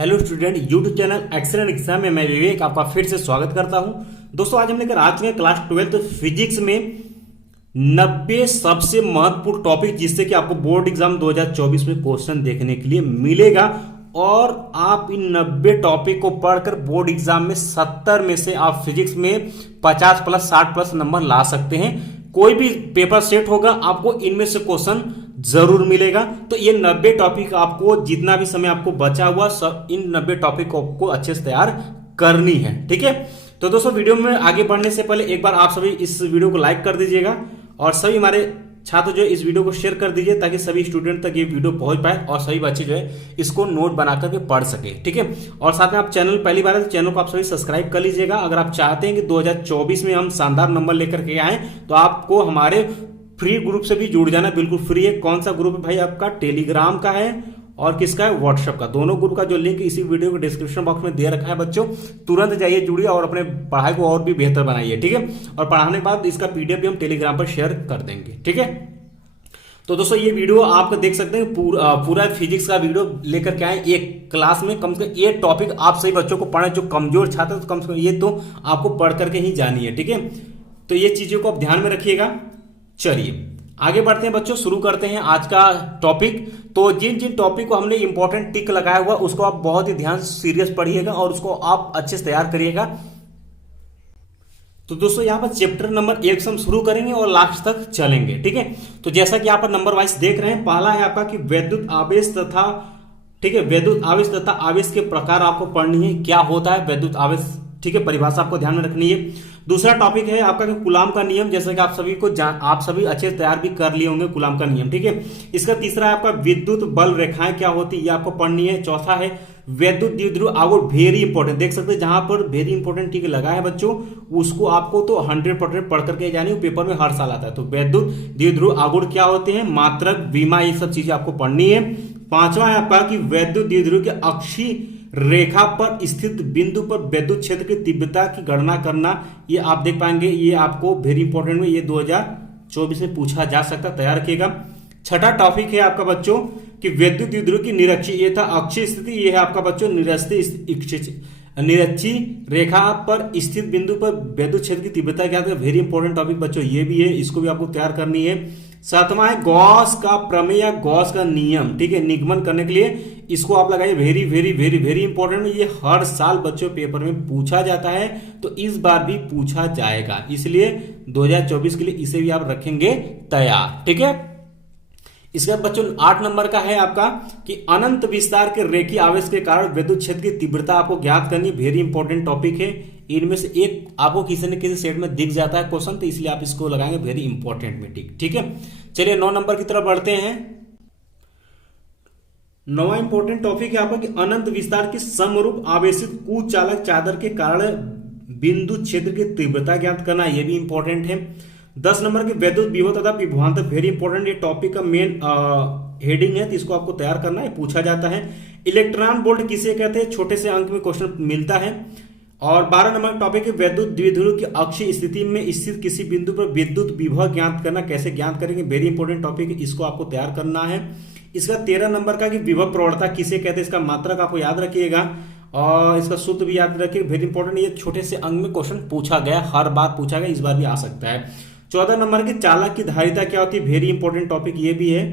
Hello student, YouTube channel excellent exam में मैं विवेक आपका फिर से स्वागत करता हूं। दोस्तों, आज हम लेकर आ चुके हैं क्लास 12 फिजिक्स में 90 सबसे महत्वपूर्ण टॉपिक, जिससे कि आपको बोर्ड एग्जाम 2024 में क्वेश्चन देखने के लिए मिलेगा और आप इन 90 टॉपिक को पढ़कर बोर्ड एग्जाम में 70 में से आप फिजिक्स में 50 प्लस 60 प्लस नंबर ला सकते हैं। कोई भी पेपर सेट होगा, आपको इनमें से क्वेश्चन जरूर मिलेगा। तो ये 90 टॉपिक आपको, जितना भी समय आपको बचा हुआ, सब इन 90 टॉपिक को आपको अच्छे से तैयार करनी है। ठीक है, तो दोस्तों वीडियो में आगे बढ़ने से पहले एक बार आप सभी इस वीडियो को लाइक कर दीजिएगा और सभी हमारे छात्र जो है इस वीडियो को शेयर कर दीजिए, ताकि सभी स्टूडेंट तक ये वीडियो पहुंच पाए और सभी बच्चे जो है इसको नोट बनाकर के पढ़ सके। ठीक है, और साथ में आप चैनल पहली बार है तो चैनल को आप सभी सब्सक्राइब कर लीजिएगा। अगर आप चाहते हैं कि 2024 में हम शानदार नंबर लेकर के आए, तो आपको हमारे फ्री ग्रुप से भी जुड़ जाना, बिल्कुल फ्री है। कौन सा ग्रुप है भाई? आपका टेलीग्राम का है और किसका है? व्हाट्सएप का। दोनों ग्रुप का जो लिंक इसी वीडियो के डिस्क्रिप्शन बॉक्स में दे रखा है। बच्चों, तुरंत जाइए, जुड़िए और अपने पढ़ाई को और भी बेहतर बनाइए। ठीक है, और पढ़ाने के बाद इसका पीडीएफ भी हम टेलीग्राम पर शेयर कर देंगे। ठीक है, तो दोस्तों ये वीडियो आप देख सकते हैं, पूरा फिजिक्स का वीडियो लेकर के आए। एक क्लास में कम से कम ये टॉपिक आप सही बच्चों को पढ़े, जो कमजोर छात्र तो कम से कम ये तो आपको पढ़ करके ही जानी है। ठीक है, तो ये चीजों को आप ध्यान में रखिएगा। चलिए आगे बढ़ते हैं बच्चों, शुरू करते हैं आज का टॉपिक। तो जिन जिन टॉपिक को हमने इंपॉर्टेंट टिक लगाया हुआ, उसको आप बहुत ही ध्यान सीरियस पढ़िएगा और उसको आप अच्छे से तैयार करिएगा। तो दोस्तों यहाँ पर चैप्टर नंबर 1 से हम शुरू करेंगे और लास्ट तक चलेंगे। ठीक है, तो जैसा कि यहाँ पर नंबर वाइज देख रहे हैं, पहला है आपका कि वैद्युत आवेश तथा, ठीक है, वैद्युत आवेश तथा आवेश के प्रकार आपको पढ़नी है। क्या होता है वैद्युत आवेश? ठीक है, परिभाषा आपको ध्यान में रखनी है। दूसरा टॉपिक है आपका कूलाम का नियम, जैसा कि आप सभी अच्छे से तैयार भी कर लिए होंगे कूलाम का नियम। ठीक है, इसका तीसरा है आपका विद्युत बल रेखाएं क्या होती है, ये आपको पढ़नी है। चौथा है वैद्युत द्विध्रुव आवेश, वेरी इंपॉर्टेंट, देख सकते हैं जहां पर वेरी इंपॉर्टेंट टिक लगा है बच्चों, उसको आपको तो 100% पढ़ करके जानी, पेपर में हर साल आता है। तो वैद्युत द्विध्रुव आवेश क्या होते हैं, मात्रक, विमा, ये सब चीजें आपको पढ़नी है। पांचवा है आपका कि वैद्युत द्विध्रुव के अक्षीय रेखा पर स्थित बिंदु पर विद्युत क्षेत्र की तीव्रता की गणना करना, ये आप देख पाएंगे। ये आपको वेरी इंपॉर्टेंट में, ये 2024 में पूछा जा सकता, तैयार रखिएगा। छठा टॉपिक है आपका बच्चों कि विद्युत द्विध्रुव की निरक्षी, ये था अक्षीय स्थिति, ये है आपका बच्चों निरक्षी रेखा पर स्थित बिंदु पर विद्युत क्षेत्र की तीव्रता क्या है, वेरी इंपॉर्टेंट टॉपिक बच्चों ये भी है, इसको भी आपको तैयार करनी है। सातवां है गॉस का प्रमेय या गॉस का नियम। ठीक है, निगमन करने के लिए इसको आप लगाइए, very very very very important, ये हर साल बच्चों पेपर में पूछा जाता है, तो इस बार भी पूछा जाएगा, इसलिए 2024 के लिए इसे भी आप रखेंगे तैयार। ठीक है, इसके बाद बच्चों 8 नंबर का है आपका कि अनंत विस्तार के रेखीय आवेश के कारण विद्युत क्षेत्र की तीव्रता आपको ज्ञात करनी, वेरी इंपॉर्टेंट टॉपिक है। इनमें से एक आपको किसी न किसी सेट में दिख जाता है क्वेश्चन, तो इसलिए आप इसको लगाएंगे वेरी इंपॉर्टेंट में टिक। ठीक है, चलिए 9 नंबर की तरफ बढ़ते हैं। 9वां इंपॉर्टेंट टॉपिक है आपका कि अनंत विस्तार की समरूप आवेशित कुचालक चादर के कारण बिंदु क्षेत्र की तीव्रता ज्ञात करना, यह भी इंपॉर्टेंट है। 10 नंबर की वैद्युत विभव तथा विभवांतर, वेरी इंपॉर्टेंट, ये टॉपिक का मेन हेडिंग है, तो इसको आपको तैयार करना है, पूछा जाता है। इलेक्ट्रॉन वोल्ट किसे कहते हैं, छोटे से अंक में क्वेश्चन मिलता है। और 12 नंबर टॉपिक है वैद्युत द्विध्रुव की अक्षीय स्थिति में स्थित किसी बिंदु पर विद्युत विभव ज्ञात करना, कैसे ज्ञात करेंगे, वेरी इंपॉर्टेंट टॉपिक, इसको आपको तैयार करना है। इसका 13 नंबर का कि विभव प्रवणता किसे कहते हैं, इसका मात्रक आपको याद रखिएगा और इसका सूत्र भी याद रखिए, वेरी इंपॉर्टेंट, ये छोटे से अंक में क्वेश्चन पूछा गया, हर बार पूछा गया, इस बार भी आ सकता है। 14 नंबर की चालक की धारिता क्या होती है, वेरी इंपॉर्टेंट टॉपिक ये भी है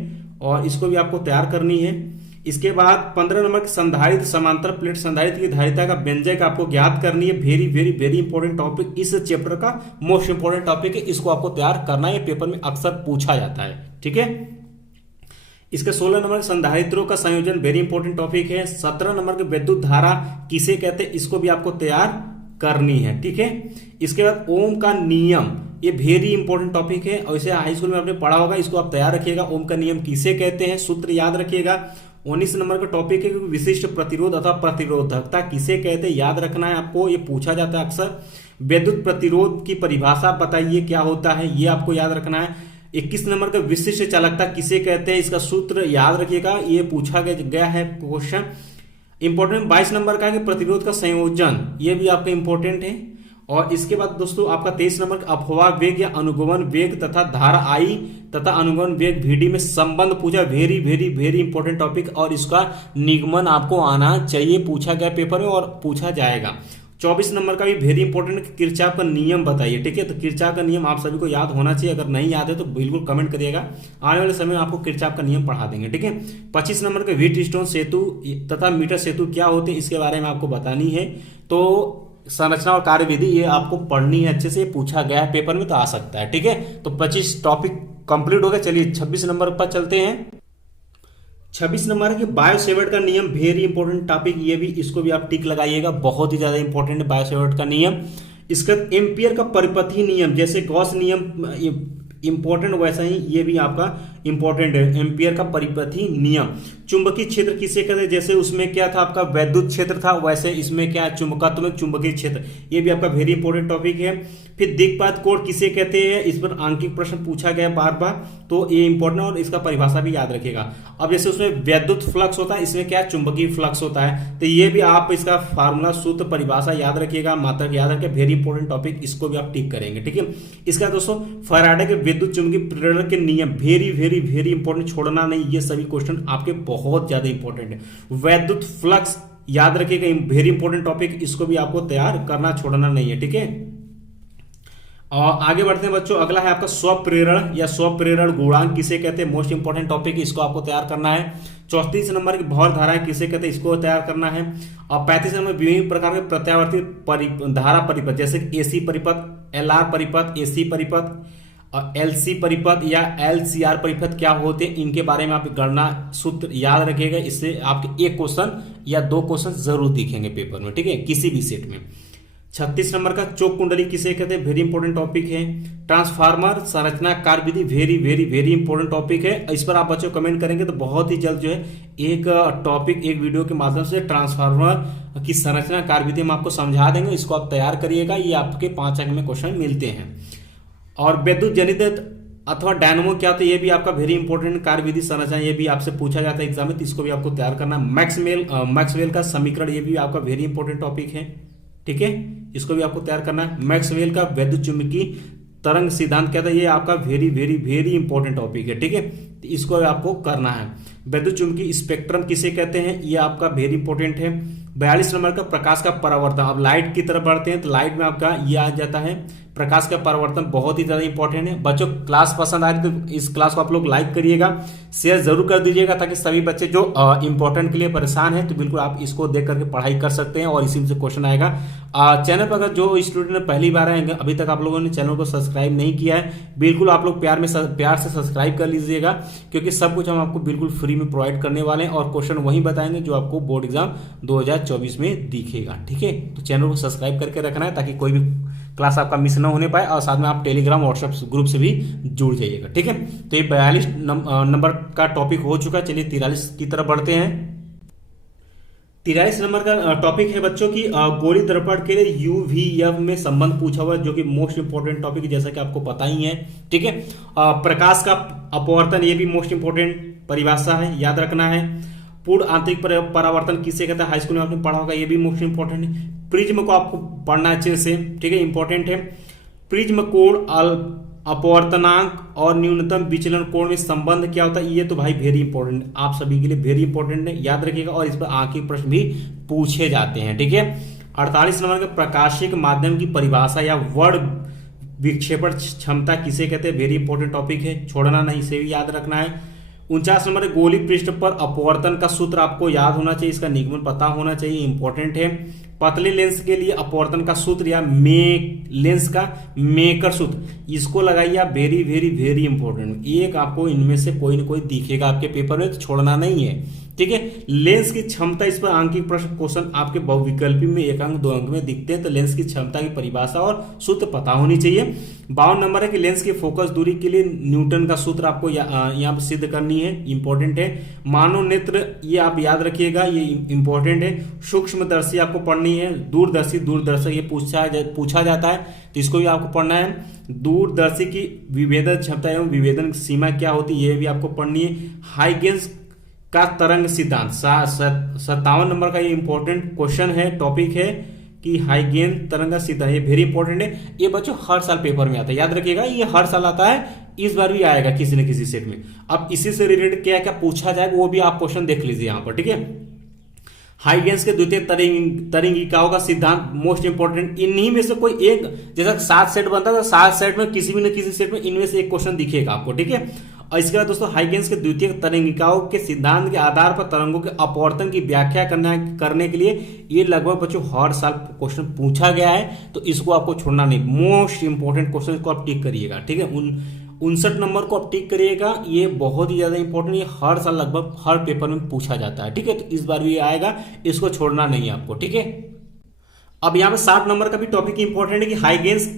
और इसको भी आपको तैयार करनी है। इसके बाद 15 नंबर की संधारित्र समांतर प्लेट संधारित्र की धारिता का व्यंजक आपको ज्ञात करनी है, very very very important topic, इस चैप्टर का मोस्ट इंपॉर्टेंट टॉपिक है, इसको आपको तैयार करना है, पेपर में अक्सर पूछा जाता है। ठीक है, इसके 16 नंबर संधारित्रों का संयोजन, वेरी इंपॉर्टेंट टॉपिक है। 17 नंबर की विद्युत धारा किसे कहते हैं, इसको भी आपको तैयार करनी है। ठीक है, इसके बाद ओम का नियम, ये वेरी इंपॉर्टेंट टॉपिक है और इसे हाई स्कूल में आपने पढ़ा होगा, इसको आप तैयार रखिएगा। ओम का नियम किसे कहते हैं, सूत्र याद रखिएगा। 19 नंबर का टॉपिक है विशिष्ट प्रतिरोध अथवा प्रतिरोधकता किसे कहते हैं, याद रखना है आपको, ये पूछा जाता है अक्सर। विद्युत प्रतिरोध की परिभाषा बताइए क्या होता है, ये आपको याद रखना है। 21 नंबर का विशिष्ट चालकता किसे कहते हैं, इसका सूत्र याद रखिएगा, ये पूछा गया है क्वेश्चन इंपॉर्टेंट। 22 नंबर का कि प्रतिरोध का संयोजन, ये भी आपका इंपॉर्टेंट है। और इसके बाद दोस्तों आपका 23 नंबर अपवाह वेग या अनुगमन वेग तथा धारा आई तथा अनुगमन वेग VD में संबंध पूछा। Very very very important topic और इसका निगमन आपको आना चाहिए, पूछा गया पेपर में और पूछा जाएगा। 24 नंबर का भी वेरी इंपॉर्टेंट, किरचॉफ का नियम बताइए। ठीक है, तो किरचॉफ का नियम आप सभी को याद होना चाहिए, अगर नहीं याद है तो बिल्कुल कमेंट करिएगा, आने वाले समय में आपको किरचॉफ का नियम पढ़ा देंगे। ठीक है, 25 नंबर का व्हीटस्टोन सेतु तथा मीटर सेतु क्या होते हैं इसके बारे में आपको बतानी है। तो संरचना और कार्यविधि ये आपको पढ़नी है अच्छे से, पूछा गया है पेपर में तो आ सकता है। ठीक है, तो 25 टॉपिक कंप्लीट हो गया। चलिए 26 नंबर पर चलते हैं। 26 नंबर है कि बायोसेवर्ट का नियम, वेरी इंपॉर्टेंट टॉपिक, ये भी इसको भी आप टिक लगाइएगा, बहुत ही ज्यादा इंपॉर्टेंट है बायोसेवर्ट का नियम। इसका एम्पियर का परिपथी नियम, जैसे गॉस नियम इंपॉर्टेंट वैसा ही ये भी आपका इंपॉर्टेंट है, एम्पियर का परिपथी नियम। चुंबकीय क्षेत्र किसे कहते हैं, जैसे उसमें क्या था आपका वैद्युत क्षेत्र था, वैसे इसमें क्या चुंबकत्व में चुंबकीय क्षेत्र, ये भी आपका वेरी इंपॉर्टेंट टॉपिक है। फिर दिक्पात कोण किसे कहते हैं, इस पर आंकिक प्रश्न पूछा गया बार बार, तो ये इंपॉर्टेंट और इसका परिभाषा भी याद रखिएगा। अब जैसे उसमें वैद्युत फ्लक्स होता है, इसमें क्या चुंबकीय फ्लक्स होता है, तो ये भी आप इसका फार्मूला सूत्र परिभाषा याद रखिएगा, मात्रक याद रखिए, वेरी इंपॉर्टेंट टॉपिक, इसको भी आप टिक करेंगे। ठीक है, इसका दोस्तों फैराडे के विद्युत चुंबकीय प्रेरण के नियम, वेरी वेरी वेरी इंपॉर्टेंट, छोड़ना नहीं, ये सभी क्वेश्चन आपके बहुत ज्यादा इंपॉर्टेंट है। वैद्युत फ्लक्स याद रखिएगा, वेरी इंपॉर्टेंट टॉपिक, इसको भी आपको तैयार करना, छोड़ना नहीं है। ठीक है, और आगे बढ़ते हैं बच्चों, अगला है आपका स्वप्रेरण या स्वप्रेरण गुणांक किसे कहते हैं, मोस्ट इंपॉर्टेंट टॉपिक, इसको आपको तैयार करना है। 34 नंबर की भौर धाराएं किसे कहते हैं, इसको तैयार करना है। और 35 नंबर विभिन्न प्रकार के प्रत्यावर्ती धारा परिपथ, जैसे एसी परिपथ, LR परिपथ, एसी परिपथ, LC परिपथ या LCR परिपथ क्या होते हैं, इनके बारे में आप गणना सूत्र याद रखिएगा, इससे आपके एक क्वेश्चन या दो क्वेश्चन जरूर दिखेंगे पेपर में। ठीक है, किसी भी सेट में। 36 नंबर का चौक कुंडली किसे कहते हैं, वेरी इंपॉर्टेंट टॉपिक है। ट्रांसफार्मर संरचना कार्यविधि, very very very important topic है, इस पर आप बच्चों कमेंट करेंगे तो बहुत ही जल्द जो है एक टॉपिक एक वीडियो के माध्यम से ट्रांसफार्मर की संरचना कार्यविधि हम आपको समझा देंगे, इसको आप तैयार करिएगा, ये आपके 5 अंक में क्वेश्चन मिलते हैं। और विद्युत जनित अथवा डायनमो क्या होता है, ये भी आपका वेरी इंपॉर्टेंट कार्यविधि संरचना, ये भी आपसे पूछा जाता है एग्जाम में, तो इसको भी आपको तैयार करना। मैक्सवेल का समीकरण, ये भी आपका वेरी इंपॉर्टेंट टॉपिक है। ठीक है, इसको भी आपको तैयार करना है। मैक्सवेल का वैद्युत चुंबकीय तरंग सिद्धांत क्या था, ये आपका very very very important topic है। ठीक है, तो इसको आपको करना है। वैद्युत चुंबकीय स्पेक्ट्रम किसे कहते हैं, ये आपका वेरी इंपॉर्टेंट है। 42 नंबर का प्रकाश का परावर्तन, अब लाइट की तरफ बढ़ते हैं तो लाइट में आपका ये आ जाता है प्रकाश का परावर्तन, बहुत ही ज्यादा इंपॉर्टेंट है। बच्चों क्लास पसंद आ रही तो इस क्लास को आप लोग लाइक करिएगा, शेयर जरूर कर दीजिएगा, ताकि सभी बच्चे जो इंपॉर्टेंट के लिए परेशान हैं तो बिल्कुल आप इसको देख करके पढ़ाई कर सकते हैं और इसी से क्वेश्चन आएगा। चैनल पर अगर जो स्टूडेंट पहली बार आएंगे, अभी तक आप लोगों ने चैनल को सब्सक्राइब नहीं किया है, बिल्कुल आप लोग प्यार से सब्सक्राइब कर लीजिएगा, क्योंकि सब कुछ हम आपको बिल्कुल फ्री में प्रोवाइड करने वाले हैं और क्वेश्चन वही बताएंगे जो आपको बोर्ड एग्जाम 2024 में दिखेगा। ठीक है, तो चैनल को सब्सक्राइब करके रखना है ताकि कोई भी क्लास आपका मिस ना होने पाए, और साथ में आप टेलीग्राम व्हाट्सएप ग्रुप से भी जुड़ जाइएगा। ठीक है, तो ये 42 नंबर का टॉपिक हो चुका है। चलिए 43 की तरफ बढ़ते हैं। 43 नंबर का टॉपिक है बच्चों की गोली दर्पण के लिए UVF में संबंध पूछा हुआ है, जो कि मोस्ट इंपोर्टेंट टॉपिक है, जैसा कि आपको पता ही है। ठीक है, प्रकाश का अपवर्तन, ये भी मोस्ट इंपोर्टेंट परिभाषा है, याद रखना है। पूर्ण आंतरिक परावर्तन किसे कहते हैं, हाई स्कूल में आपने पढ़ा होगा, ये भी मोस्ट इंपोर्टेंट है। प्रिज्म को आपको पढ़ना अच्छे से, ठीक है, इंपॉर्टेंट है। प्रिज्म कोण, अपवर्तनांक और न्यूनतम विचलन कोण में संबंध क्या होता है, ये तो भाई वेरी इंपॉर्टेंट, आप सभी के लिए वेरी इंपॉर्टेंट है, याद रखिएगा, और इस पर आंकिक प्रश्न भी पूछे जाते हैं। ठीक है, 48 नंबर का प्रकाशिक माध्यम की परिभाषा या वर्ण विक्षेपण क्षमता किसे कहते हैं, वेरी इंपॉर्टेंट टॉपिक है, छोड़ना नहीं, इसे भी याद रखना है। 49 नंबर गोली पृष्ठ पर अपवर्तन का सूत्र आपको याद होना चाहिए, इसका निगमन पता होना चाहिए, इंपॉर्टेंट है। पतले लेंस के लिए अपवर्तन का सूत्र या लेंस का मेकर सूत्र, इसको लगाइए आप, वेरी वेरी वेरी इंपॉर्टेंट, एक आपको इनमें से कोई ना कोई दिखेगा आपके पेपर में, तो छोड़ना नहीं है। ठीक है, लेंस की क्षमता, इस पर आंकिक प्रश्न क्वेश्चन आपके बहुविकल्पी में 1 अंक 2 अंक में दिखते हैं, तो लेंस की क्षमता की परिभाषा और सूत्र पता होनी चाहिए। 52 नंबर है कि लेंस की फोकस दूरी के लिए न्यूटन का सूत्र आपको यहाँ पर सिद्ध करनी है, इंपॉर्टेंट है। मानव नेत्र, ये आप याद रखिएगा, ये इंपॉर्टेंट है। सूक्ष्मदर्शी आपको पढ़नी है, दूरदर्शी दूरदर्शक ये पूछा जाता है, तो इसको भी आपको पढ़ना है। दूरदर्शी की विभेदन क्षमता एवं विभेदन सीमा क्या होती है, ये भी आपको पढ़नी है। हाइगेंस का तरंग सिद्धांत, 57 नंबर का ये इंपॉर्टेंट क्वेश्चन है, टॉपिक है कि हाइगेन तरंग का सिद्धांत, ये वेरी इंपॉर्टेंट है। ये बच्चों हर साल पेपर में आता है, याद रखिएगा, ये हर साल आता है, इस बार भी आएगा किसी न किसी सेट में। अब इसी से रिलेटेड क्या क्या पूछा जाए वो भी आप क्वेश्चन देख लीजिए यहाँ पर, ठीक है। हाइगेन्स के द्वितीय तरंगिकाओं का सिद्धांत मोस्ट इंपॉर्टेंट, इन्हीं में से कोई एक, जैसा 7 सेट बनता है तो 7 सेट में किसी भी न किसी सेट में इनमें से एक क्वेश्चन दिखेगा आपको, ठीक है। और इसके बाद दोस्तों हाइगेन्स के द्वितीय तरंगिकाओं के सिद्धांत के आधार पर तरंगों के अपवर्तन की व्याख्या करने के लिए ये लगभग बच्चों हर साल क्वेश्चन पूछा गया है, तो इसको आपको छोड़ना नहीं, मोस्ट इंपॉर्टेंट क्वेश्चन को आप टिक करिएगा, ठीक है। 59 नंबर को आप टिक करिएगा, ये बहुत ही ज्यादा इंपॉर्टेंट, ये हर साल लगभग हर पेपर में पूछा जाता है, ठीक है। तो इस बार भी ये आएगा, इसको छोड़ना नहीं है आपको, ठीक है। अब यहाँ पे 60 नंबर का भी टॉपिक इंपॉर्टेंट है कि हाइगेन्स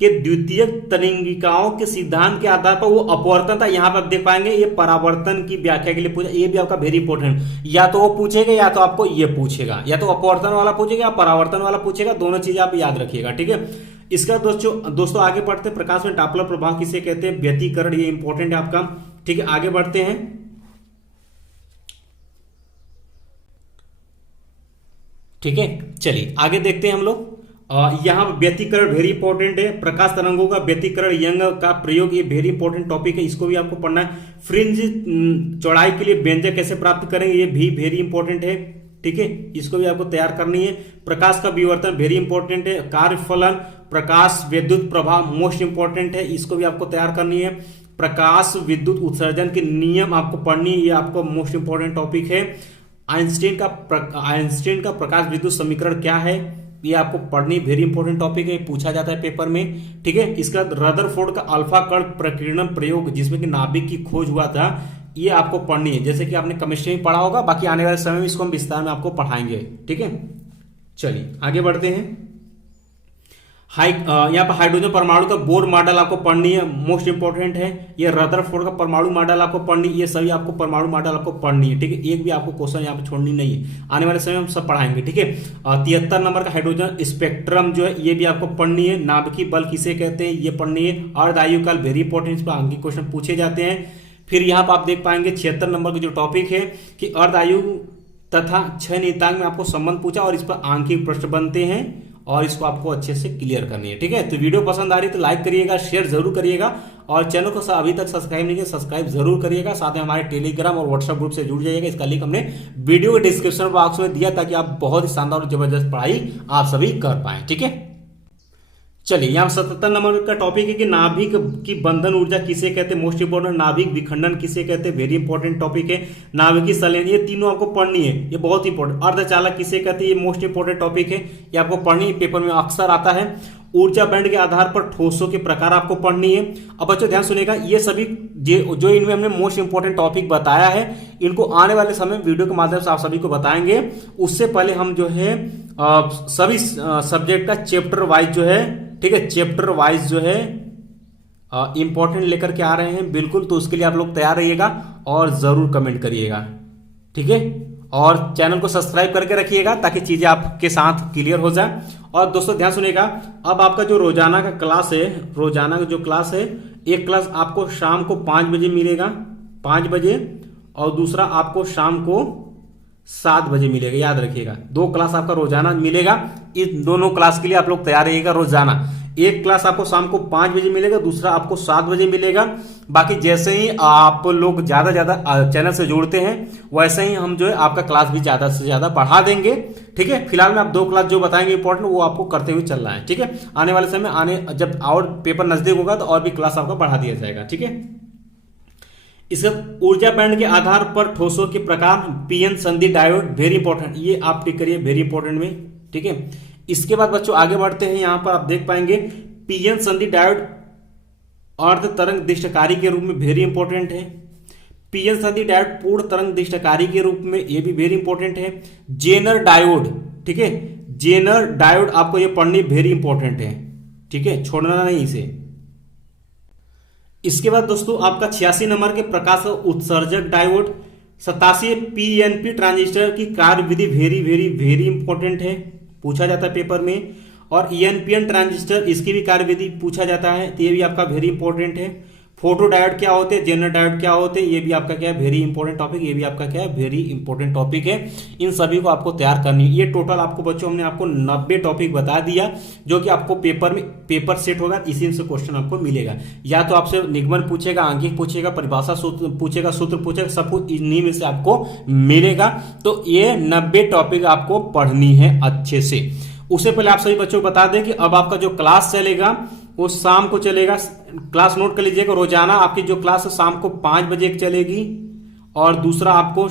के द्वितीय तरंगिकाओं के सिद्धांत के आधार पर वो अपवर्तन था, यहाँ पर आप देख पाएंगे ये परावर्तन की व्याख्या के लिए पूछा, ये भी आपका वेरी इंपॉर्टेंट, या तो वो पूछेगा या तो आपको ये पूछेगा, या तो अपवर्तन वाला पूछेगा या परावर्तन वाला पूछेगा, दोनों चीजें आप याद रखिएगा, ठीक है। इसका दोस्तों आगे बढ़ते हैं, प्रकाश में डॉपलर प्रभाव किसे कहते हैं, व्यतिकरण, ये इंपॉर्टेंट है आपका, ठीक है। आगे बढ़ते हैं, ठीक है, चलिए आगे देखते हैं हम लोग। यहाँ व्यतिकरण वेरी इंपॉर्टेंट है, प्रकाश तरंगों का व्यतिकरण यंग का प्रयोग, ये वेरी इंपॉर्टेंट टॉपिक है, इसको भी आपको पढ़ना है। फ्रिंज चौड़ाई के लिए व्यंजक कैसे प्राप्त करेंगे, ये भी वेरी इंपॉर्टेंट है, ठीक है, इसको भी आपको तैयार करनी है। प्रकाश का विवर्तन वेरी इंपॉर्टेंट है। कार्यफलन, प्रकाश विद्युत प्रभाव मोस्ट इंपॉर्टेंट है, इसको भी आपको तैयार करनी है। प्रकाश विद्युत उत्सर्जन के नियम आपको पढ़नी है, ये आपको मोस्ट इंपॉर्टेंट टॉपिक है। आइंस्टीन का प्रकाश विद्युत समीकरण क्या है, ये आपको पढ़नी, वेरी इंपॉर्टेंट टॉपिक है, पूछा जाता है पेपर में, ठीक है। इसका रदरफोर्ड का अल्फा कण प्रकीर्णन प्रयोग, जिसमें कि नाभिक की खोज हुआ था, ये आपको पढ़नी है, जैसे कि आपने केमिस्ट्री में पढ़ा होगा, बाकी आने वाले समय में इसको हम विस्तार में आपको पढ़ाएंगे, ठीक है। चलिए आगे बढ़ते हैं। यहाँ पर हाइड्रोजन परमाणु का बोर मॉडल आपको पढ़नी है, मोस्ट इंपॉर्टेंट है। ये रदरफोर्ड का परमाणु मॉडल आपको पढ़नी, ये सभी आपको परमाणु मॉडल आपको पढ़नी है, ठीक है। एक भी आपको क्वेश्चन यहाँ पे छोड़नी नहीं है, आने वाले समय में हम सब पढ़ाएंगे, ठीक है। 73 नंबर का हाइड्रोजन स्पेक्ट्रम जो है, ये भी आपको पढ़नी है। नाभिकीय बल किसे कहते हैं, ये पढ़नी है। अर्धआयु काल वेरी इंपॉर्टेंट, इस पर आगे क्वेश्चन पूछे जाते हैं। फिर यहाँ पर आप देख पाएंगे 76 नंबर का जो टॉपिक है कि अर्धआयु तथा क्षय नियतांक में आपको संबंध पूछा और इस पर आंकिक प्रश्न बनते हैं और इसको आपको अच्छे से क्लियर करनी है, ठीक है। तो वीडियो पसंद आ रही है तो लाइक करिएगा, शेयर जरूर करिएगा और चैनल को अभी तक सब्सक्राइब नहीं किया सब्सक्राइब जरूर करिएगा। साथ में हमारे टेलीग्राम और व्हाट्सएप ग्रुप से जुड़ जाइएगा, इसका लिंक हमने वीडियो के डिस्क्रिप्शन बॉक्स में दिया ताकि आप बहुत ही शानदार और जबरदस्त पढ़ाई आप सभी कर पाए, ठीक है। चलिए यहाँ 77 नंबर का टॉपिक है कि नाभिक की बंधन ऊर्जा किसे कहते हैं, मोस्ट इंपोर्टेंट। नाभिक विखंडन किसे कहते हैं, वेरी इंपॉर्टेंट टॉपिक है। नाभिकीय संलयन, ये तीनों आपको पढ़नी है, ये बहुत इंपॉर्टेंट। अर्धचालक किसे कहते हैं, ये मोस्ट इंपॉर्टेंट टॉपिक है, ये आपको पढ़नी है, पेपर में अक्सर आता है। ऊर्जा बैंड के आधार पर ठोसों के प्रकार आपको पढ़नी है। अब बच्चों ध्यान सुनिएगा, ये सभी जो इनमें हमने मोस्ट इंपॉर्टेंट टॉपिक बताया है, इनको आने वाले समय वीडियो के माध्यम से आप सभी को बताएंगे। उससे पहले हम जो है सभी सब्जेक्ट का चैप्टर वाइज जो है, ठीक है, चैप्टर वाइज जो है इंपॉर्टेंट लेकर के आ रहे हैं, बिल्कुल। तो उसके लिए आप लोग तैयार रहिएगा और जरूर कमेंट करिएगा, ठीक है। और चैनल को सब्सक्राइब करके रखिएगा ताकि चीजें आपके साथ क्लियर हो जाए। और दोस्तों ध्यान सुनिएगा, अब आपका जो रोजाना का क्लास है, रोजाना का जो क्लास है, एक क्लास आपको शाम को 5 बजे मिलेगा, 5 बजे, और दूसरा आपको शाम को 7 बजे मिलेगा, याद रखिएगा। 2 क्लास आपका रोजाना मिलेगा। इन दोनों क्लास के लिए आप लोग तैयार रहिएगा रोजाना। एक क्लास आपको शाम को 5 बजे मिलेगा, दूसरा आपको 7 बजे मिलेगा। बाकी जैसे ही आप लोग ज्यादा चैनल से जुड़ते हैं वैसे ही हम जो है आपका क्लास भी ज्यादा से ज्यादा बढ़ा देंगे, ठीक है। फिलहाल में आप 2 क्लास जो बताएंगे इंपॉर्टेंट, वो आपको करते हुए चलना है, ठीक है। आने वाले समय जब और पेपर नजदीक होगा तो और भी क्लास आपका बढ़ा दिया जाएगा, ठीक है। इसका ऊर्जा बैंड के आधार पर ठोसों के प्रकार, पीएन संधि डायोड, वेरी इंपॉर्टेंट, ये आप टिक करिए वेरी इंपॉर्टेंट में, ठीक है। इसके बाद बच्चों आगे बढ़ते हैं, यहां पर आप देख पाएंगे पीएन संधि डायोड अर्ध तरंग दिष्टकारी के रूप में, वेरी इंपॉर्टेंट है। पीएन संधि डायोड पूर्ण तरंग दिष्टकारी के रूप में, ये भी वेरी इंपॉर्टेंट है। जेनर डायोड, ठीक है, जेनर डायोड आपको ये पढ़नी वेरी इंपॉर्टेंट है, ठीक है, छोड़ना नहीं इसे। इसके बाद दोस्तों आपका 86 नंबर के प्रकाश उत्सर्जक डायोड, 87 पीएनपी ट्रांजिस्टर की कार्य विधि, वेरी वेरी वेरी इंपॉर्टेंट है, पूछा जाता है पेपर में। और ईएनपीएन ट्रांजिस्टर, इसकी भी कार्य विधि पूछा जाता है, तो ये भी आपका वेरी इंपॉर्टेंट है। फोटो डायोड क्या होते हैं, जेनर डायोड क्या होते हैं, ये भी आपका क्या है वेरी इंपॉर्टेंट टॉपिक, ये भी आपका क्या है वेरी इंपॉर्टेंट टॉपिक है। इन सभी को आपको तैयार करनी है। ये टोटल आपको बच्चों हमने आपको 90 टॉपिक बता दिया, जो कि आपको पेपर सेट होगा, इसी से क्वेश्चन आपको मिलेगा। या तो आपसे निगमन पूछेगा, आंगिक पूछेगा, परिभाषा सूत्र पूछेगा, सूत्र पूछेगा, सब कुछ इन्हीं में से आपको मिलेगा। तो ये 90 टॉपिक आपको पढ़नी है अच्छे से। उससे पहले आप सभी बच्चों को बता दें कि अब आपका जो क्लास चलेगा वो शाम को चलेगा। क्लास नोट कर लीजिएगा, रोजाना आपकी जो क्लास है शाम को 5 बजे चलेगी, और दूसरा आपको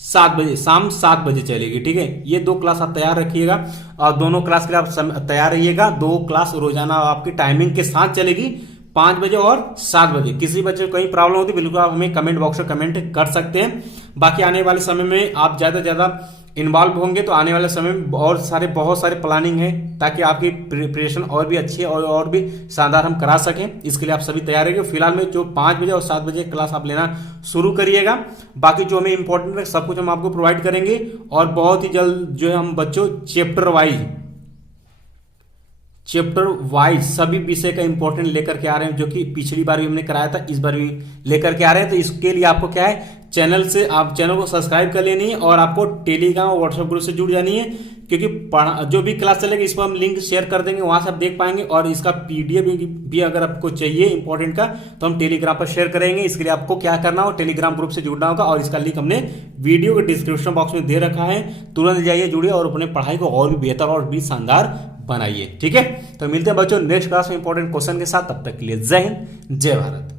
7 बजे, शाम 7 बजे चलेगी। ठीक है, ये 2 क्लास आप तैयार रखिएगा, और दोनों क्लास के लिए आप तैयार रहिएगा। 2 क्लास रोजाना आपकी टाइमिंग के साथ चलेगी, 5 बजे और 7 बजे। किसी बच्चे को कहीं प्रॉब्लम होती है बिल्कुल आप हमें कमेंट बॉक्स में कमेंट कर सकते हैं। बाकी आने वाले समय में आप ज्यादा से ज्यादा इन्वॉल्व होंगे तो आने वाले समय में बहुत सारे प्लानिंग है, ताकि आपकी प्रिपरेशन और भी अच्छी और भी शानदार हम करा सकें। इसके लिए आप सभी तैयार रहिए। फिलहाल में जो 5 बजे और 7 बजे क्लास आप लेना शुरू करिएगा। बाकी जो हमें इंपॉर्टेंट है सब कुछ हम आपको प्रोवाइड करेंगे, और बहुत ही जल्द जो है हम बच्चों चैप्टर वाइज सभी विषय का इंपॉर्टेंट लेकर के आ रहे हैं, जो कि पिछली बार भी हमने कराया था, इस बार भी लेकर के आ रहे हैं। तो इसके लिए आपको क्या है, चैनल को सब्सक्राइब कर लेनी है, और आपको टेलीग्राम और व्हाट्सएप ग्रुप से जुड़ जानी है, क्योंकि जो भी क्लास चलेगी इस पर हम लिंक शेयर कर देंगे, वहां से आप देख पाएंगे। और इसका पीडीएफ भी अगर आपको चाहिए इंपॉर्टेंट का, तो हम टेलीग्राम पर शेयर करेंगे। इसके लिए आपको क्या करना हो, टेलीग्राम ग्रुप से जुड़ना होगा, और इसका लिंक हमने वीडियो के डिस्क्रिप्शन बॉक्स में दे रखा है। तुरंत जाइए, जुड़िए, और अपने पढ़ाई को और भी बेहतर और भी शानदार बनाइए। ठीक है, तो मिलते हैं बच्चों नेक्स्ट क्लास में इंपॉर्टेंट क्वेश्चन के साथ। तब तक के लिए जय हिंद, जय भारत।